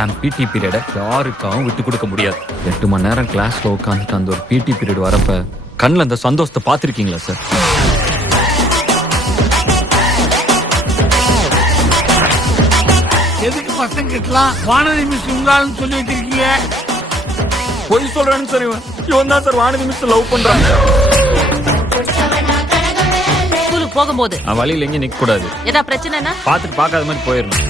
என் பிடி பீரியட யாருக்காகவும் விட்டு கொடுக்க முடியாது. 8 மணி நேரம் கிளாஸ்ல உட்காந்துட்டு அந்த ஒரு பிடி பீரியட் வரப்ப கண்ணில் அந்த சந்தோஷத்தை பார்த்துருக்கீங்களா சார்? எதுக்கு பசங்க கிட்டலாம் வானதி மிஸ் உங்களான்னு சொல்லி வச்சிருக்கீங்க? பொய் சொல்றேன்னு சார். இவன் தான் சார் வானதி மிஸ் லவ் பண்றாங்க. ஸ்கூலுக்கு போகும்போது நான் வழியில எங்கேயும் நிக்க கூடாது. ஏதாவது பிரச்சனைனா பார்த்துட்டு பார்க்காத மாதிரி போயிடணும்.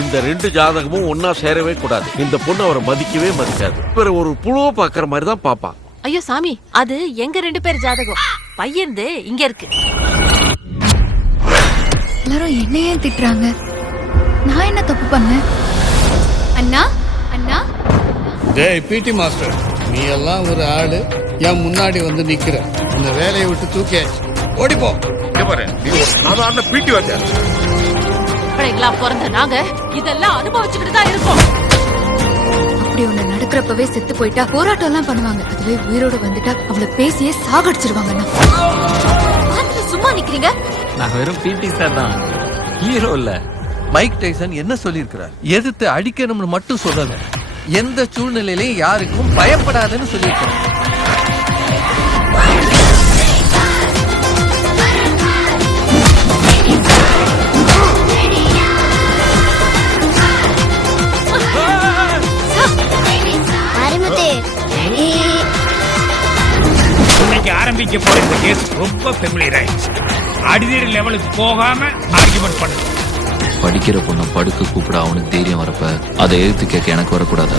இந்த 2 ஜாதகமும் ஒன்னா சேரவே கூடாது. இந்த பொண்ணு அவரை மதிக்கவே மதிக்காது. வேற ஒரு புழுவ பாக்குற மாதிரி தான் பாப்பா. ஐயோ சாமி, அது எங்க 2 பேர் ஜாதகம். பையன்து இங்க இருக்கு. எல்லாரும் என்ன ஏன் திட்டுறாங்க? நான் என்ன தப்பு பண்ணேன்? அண்ணா அண்ணா டேய் பிடி மாஸ்டர், நீ எல்லாம் ஒரு ஆளு என் முன்னாடி வந்து நிக்கிற. இந்த வேலையை விட்டு தூக்கியாச்சு, ஓடிப்போ. சாதாரண பிடி வாத்தியார் பிள்ளைங்களா பிறந்த நாங்க இதெல்லாம் அனுபவிச்சுக்கிட்டு தான் இருக்கோம். அப்படி ஒண்ணு நடக்கிறப்பவே செத்து போயிட்டா போராட்டம் எல்லாம் பண்ணுவாங்க. அதுவே உயிரோடு வந்துட்டா அவளை பேசியே சாகடிச்சிருவாங்க. சும்மா நிக்கிறீங்க? நான் வெறும் பிடி சார் தான், ஹீரோ இல்ல. மைக் டைசன் என்ன சொல்லியிருக்கிறார்? எதிர்த்து அடிக்கணும்னு மட்டும் சொல்லல, எந்த சூழ்நிலையிலையும் யாருக்கும் பயப்படாதுன்னு சொல்லியிருக்கிறார். இன்னைக்கு ஆரம்பிக்க போற இந்த கேஸ் ரொம்ப ஃபெமிலியர் ஆயிடுச்சு. அடிதடி லெவலுக்கு போகாம ஆர்குமெண்ட் பண்ணுங்க. படிக்கிற பொண்ணை படுக்க கூப்பிட அவனுக்கு தைரியம் வரப்ப அதை எழுத்து கேட்க எனக்கு வரக்கூடாதா?